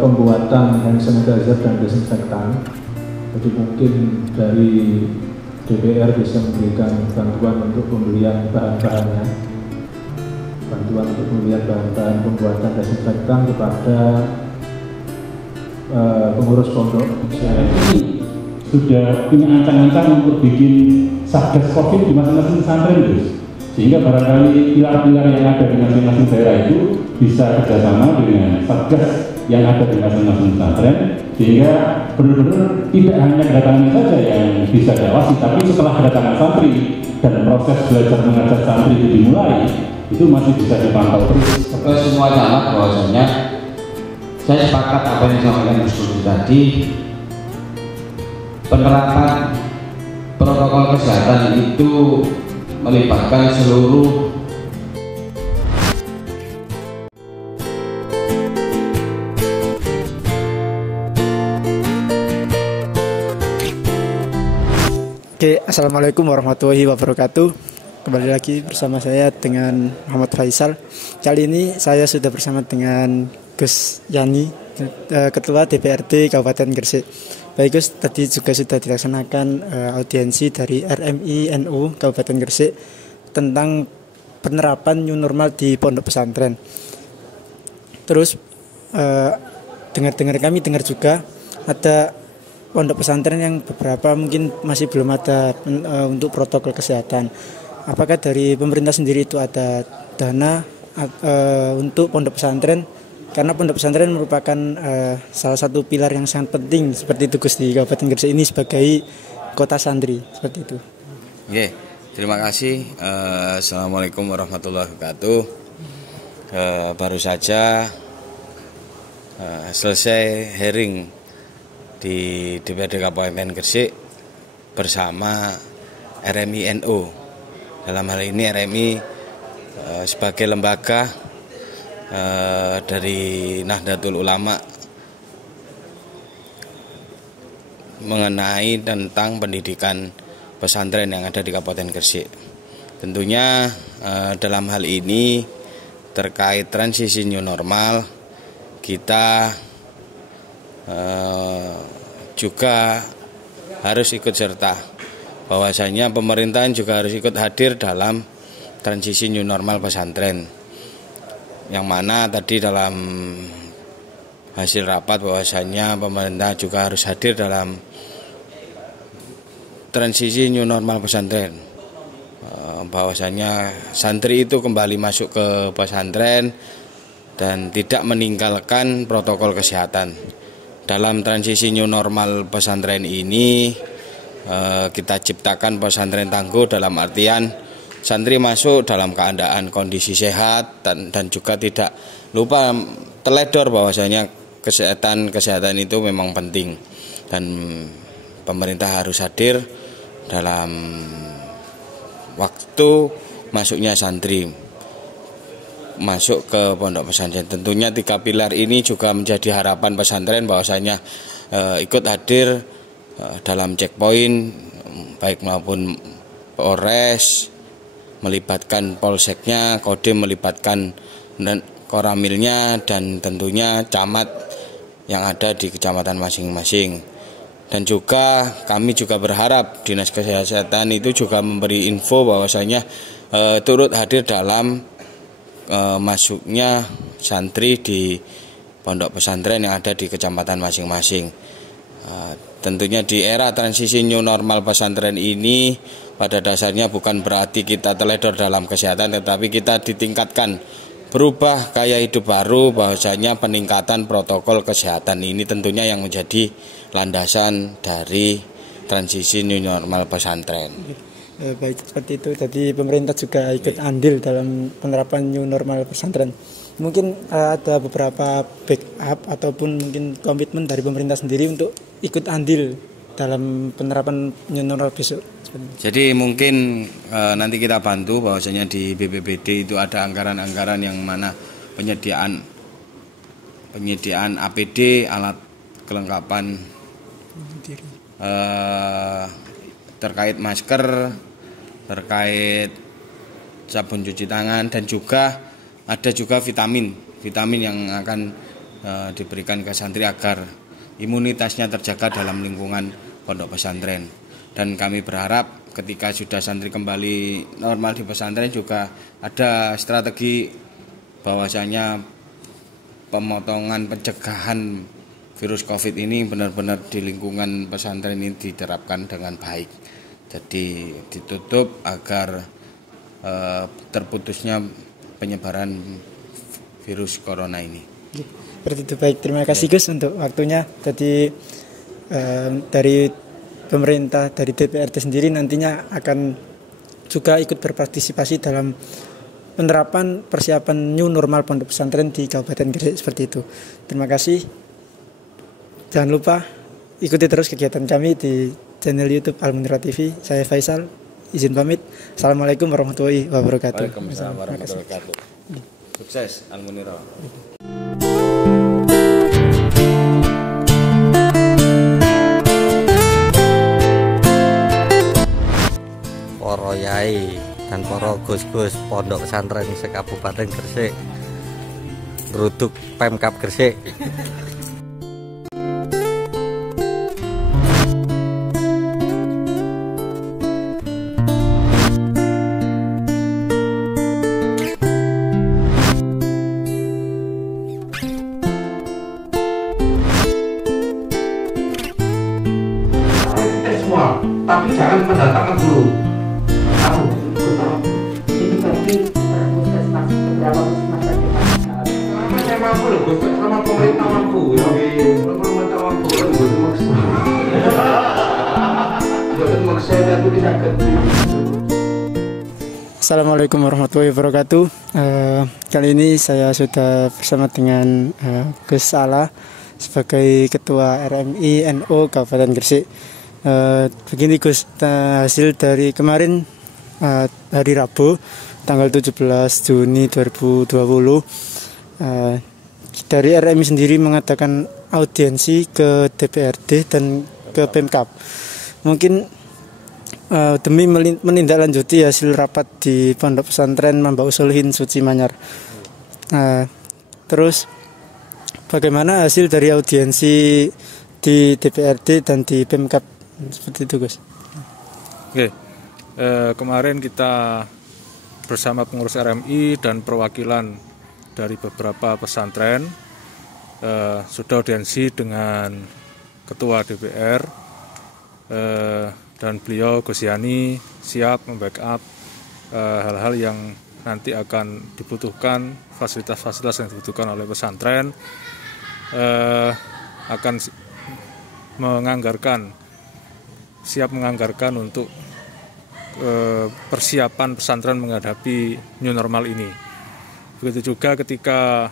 Pembuatan hand sanitizer dan desinfektan. Jadi mungkin dari DPR bisa memberikan bantuan untuk pembelian bahan-bahannya, bantuan untuk pembelian bahan-bahan pembuatan desinfektan kepada pengurus pondok. Ini sudah punya ancang-ancang untuk bikin satgas COVID di masing-masing pesantren, Gus. Sehingga barangkali pilar-pilar yang ada di masing-masing daerah itu bisa kerjasama dengan satgas yang ada di masing-masing pesantren, sehingga benar-benar tidak hanya kedatangan saja yang bisa diawasi, tapi setelah kedatangan santri dan proses belajar mengajar santri itu dimulai, itu masih bisa dipantau terus. Ke semua camat bahwasanya saya sepakat apa yang disampaikan Gus Dur tadi, penerapan protokol kesehatan itu melibatkan seluruh Oke, assalamualaikum warahmatullahi wabarakatuh. Kembali lagi bersama saya dengan Muhammad Faisal. Kali ini saya sudah bersama dengan Gus Yani, Ketua DPRD Kabupaten Gresik. Baik Gus, tadi juga sudah dilaksanakan audiensi dari RMI NU Kabupaten Gresik tentang penerapan new normal di pondok pesantren. Terus kami dengar juga ada pondok pesantren yang beberapa mungkin masih belum ada untuk protokol kesehatan. Apakah dari pemerintah sendiri itu ada dana untuk pondok pesantren? Karena pondok pesantren merupakan salah satu pilar yang sangat penting seperti itu Gus di Kabupaten Gresik ini sebagai kota santri seperti itu. Oke, terima kasih. Assalamualaikum warahmatullahi wabarakatuh. Baru saja selesai hearing di DPRD Kabupaten Gresik bersama RMI NU. Dalam hal ini RMI sebagai lembaga dari Nahdlatul Ulama mengenai tentang pendidikan pesantren yang ada di Kabupaten Gresik. Tentunya dalam hal ini terkait transisi new normal, kita juga harus ikut serta, bahwasanya pemerintahan juga harus ikut hadir dalam transisi new normal pesantren, yang mana tadi dalam hasil rapat bahwasanya pemerintah juga harus hadir dalam transisi new normal pesantren, bahwasanya santri itu kembali masuk ke pesantren dan tidak meninggalkan protokol kesehatan. Dalam transisi new normal pesantren ini kita ciptakan pesantren tangguh, dalam artian santri masuk dalam keadaan kondisi sehat dan juga tidak lupa teledor bahwasanya kesehatan itu memang penting, dan pemerintah harus hadir dalam waktu masuknya santri masuk ke pondok pesantren. Tentunya 3 pilar ini juga menjadi harapan pesantren bahwasanya ikut hadir dalam checkpoint baik maupun Polres, melibatkan polseknya, Kodim melibatkan koramilnya, dan tentunya camat yang ada di kecamatan masing-masing. Dan juga kami juga berharap Dinas Kesehatan itu juga memberi info bahwasanya turut hadir dalam masuknya santri di pondok pesantren yang ada di kecamatan masing-masing. Tentunya di era transisi new normal pesantren ini pada dasarnya bukan berarti kita teledor dalam kesehatan, tetapi kita ditingkatkan, berubah gaya hidup baru, bahwasanya peningkatan protokol kesehatan ini tentunya yang menjadi landasan dari transisi new normal pesantren. Baik, seperti itu. Jadi pemerintah juga ikut andil dalam penerapan new normal pesantren. Mungkin ada beberapa backup ataupun mungkin komitmen dari pemerintah sendiri untuk ikut andil dalam penerapan new normal besok. Jadi mungkin nanti kita bantu bahwasanya di BPBD itu ada anggaran-anggaran yang mana penyediaan penyediaan APD, alat kelengkapan terkait masker, terkait sabun cuci tangan, dan juga ada juga vitamin yang akan diberikan ke santri agar imunitasnya terjaga dalam lingkungan pondok pesantren. Dan kami berharap ketika sudah santri kembali normal di pesantren juga ada strategi bahwasanya pemotongan pencegahan virus COVID ini benar-benar di lingkungan pesantren ini diterapkan dengan baik. Jadi ditutup agar terputusnya penyebaran virus corona ini. Seperti itu, baik. Terima kasih Gus untuk waktunya. Jadi dari pemerintah, dari DPRD sendiri nantinya akan juga ikut berpartisipasi dalam penerapan persiapan new normal pondok pesantren di Kabupaten Gresik seperti itu. Terima kasih. Jangan lupa ikuti terus kegiatan kami di channel YouTube Al-Munirah TV. Saya Faisal, izin pamit. Assalamualaikum warahmatullahi wabarakatuh. Waalaikumsalam warahmatullahi wabarakatuh. Sukses Al-Munirah. Para yai dan para gus-gus pondok pesantren se-Kabupaten Gresik, ngeruduk Pemkab Gresik. Semua, tapi jangan mendatangkan dulu. Ini berarti puskesmas beberapa puskesmas saja Pak. Selama saya mampu loh, Gus. Selama pemerintah mampu. Selama pemerintah mampu, Gus maksa. Jangan maksa aku tidak ganti. Assalamualaikum warahmatullahi wabarakatuh. Kali ini saya sudah bersama dengan Gus Ala sebagai Ketua RMI NU Kabupaten Gresik. Begini Gus, hasil dari kemarin hari Rabu tanggal 17 Juni 2020 dari RMI sendiri mengadakan audiensi ke DPRD dan ke Pemkab. Mungkin demi menindaklanjuti hasil rapat di Pondok Pesantren Mambaus Sholihin Suci Manyar. Terus bagaimana hasil dari audiensi di DPRD dan di Pemkab seperti itu Gus? Oke. Kemarin kita bersama pengurus RMI dan perwakilan dari beberapa pesantren sudah audiensi dengan Ketua DPR dan beliau Gus Yani siap membackup hal-hal yang nanti akan dibutuhkan, fasilitas-fasilitas yang dibutuhkan oleh pesantren, akan siap menganggarkan untuk persiapan pesantren menghadapi new normal ini. Begitu juga ketika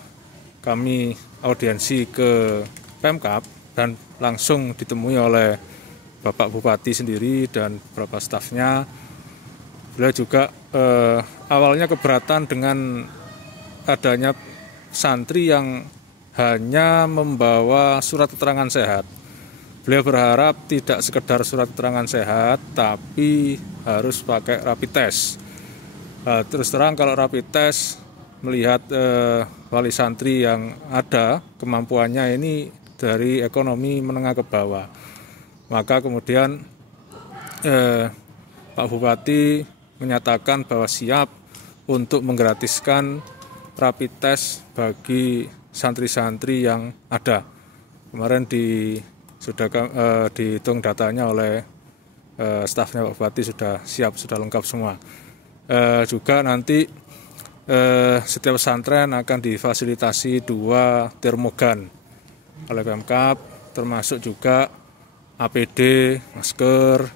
kami audiensi ke Pemkab dan langsung ditemui oleh Bapak Bupati sendiri dan beberapa stafnya. Beliau juga awalnya keberatan dengan adanya santri yang hanya membawa surat keterangan sehat. Beliau berharap tidak sekedar surat keterangan sehat, tapi harus pakai rapid test. Terus terang kalau rapid test, melihat wali santri yang ada, kemampuannya ini dari ekonomi menengah ke bawah. Maka kemudian Pak Bupati menyatakan bahwa siap untuk menggratiskan rapid test bagi santri-santri yang ada. Kemarin sudah dihitung datanya oleh stafnya Pak Bupati, sudah siap, sudah lengkap semua. Juga nanti setiap pesantren akan difasilitasi 2 termogan oleh Pemkab, termasuk juga APD, masker,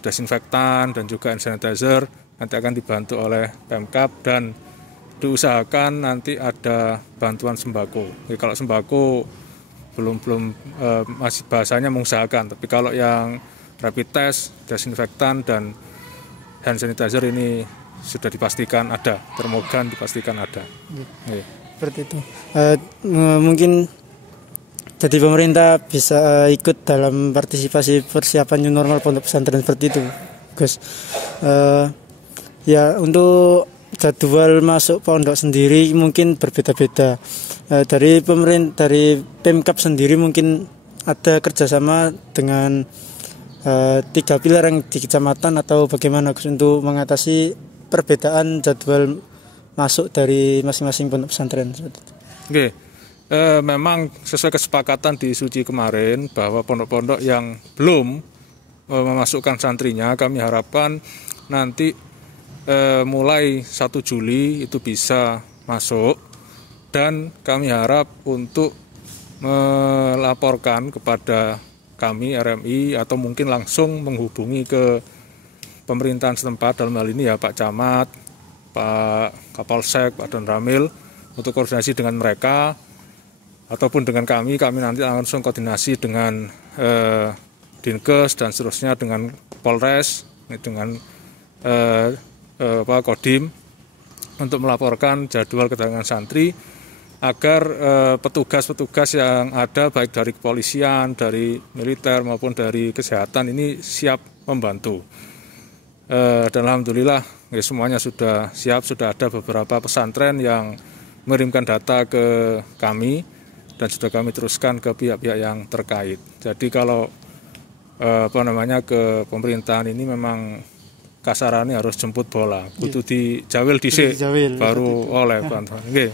desinfektan, dan juga hand sanitizer nanti akan dibantu oleh Pemkab, dan diusahakan nanti ada bantuan sembako. Jadi kalau sembako belum masih bahasanya mengusahakan, tapi kalau yang rapid test, desinfektan, dan hand sanitizer ini sudah dipastikan ada, termogan dipastikan ada. seperti itu. Mungkin jadi pemerintah bisa ikut dalam partisipasi persiapan new normal pondok pesantren seperti itu, Gus. Ya untuk jadwal masuk pondok sendiri mungkin berbeda-beda. Dari pemerintah, dari Pemkab sendiri mungkin ada kerjasama dengan 3 pilar yang di kecamatan atau bagaimana Gus untuk mengatasi perbedaan jadwal masuk dari masing-masing pondok pesantren. Oke, memang sesuai kesepakatan di Suci kemarin bahwa pondok-pondok yang belum memasukkan santrinya kami harapkan nanti mulai 1 Juli itu bisa masuk, dan kami harap untuk melaporkan kepada kami RMI atau mungkin langsung menghubungi ke pemerintahan setempat, dalam hal ini ya Pak Camat, Pak Kapolsek, Pak Danramil, untuk koordinasi dengan mereka ataupun dengan kami nanti langsung koordinasi dengan Dinkes dan seterusnya, dengan Polres, dengan Kodim untuk melaporkan jadwal kedatangan santri agar petugas-petugas yang ada baik dari kepolisian, dari militer maupun dari kesehatan ini siap membantu. Dan alhamdulillah ya, semuanya sudah siap, sudah ada beberapa pesantren yang mengirimkan data ke kami dan sudah kami teruskan ke pihak-pihak yang terkait. Jadi kalau ke pemerintahan ini memang kasarannya harus jemput bola, kudu dijawil dhisik baru oleh bantuan. Nggih,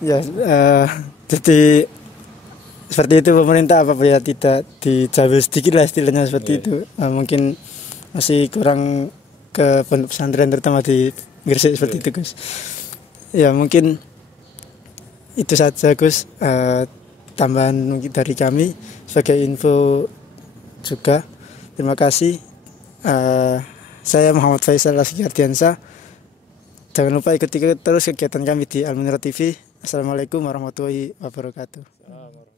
ya, jadi seperti itu pemerintah apa ya, tidak dijawil sedikit lah istilahnya seperti itu. Mungkin masih kurang ke pondok pesantren terutama di Gresik seperti itu Gus. Ya mungkin itu saja Gus, tambahan mungkin dari kami sebagai info juga. Terima kasih. Saya Muhammad Faisal Asgiardiansa. Jangan lupa ikuti terus kegiatan kami di Al Munirah TV. Assalamualaikum warahmatullahi wabarakatuh.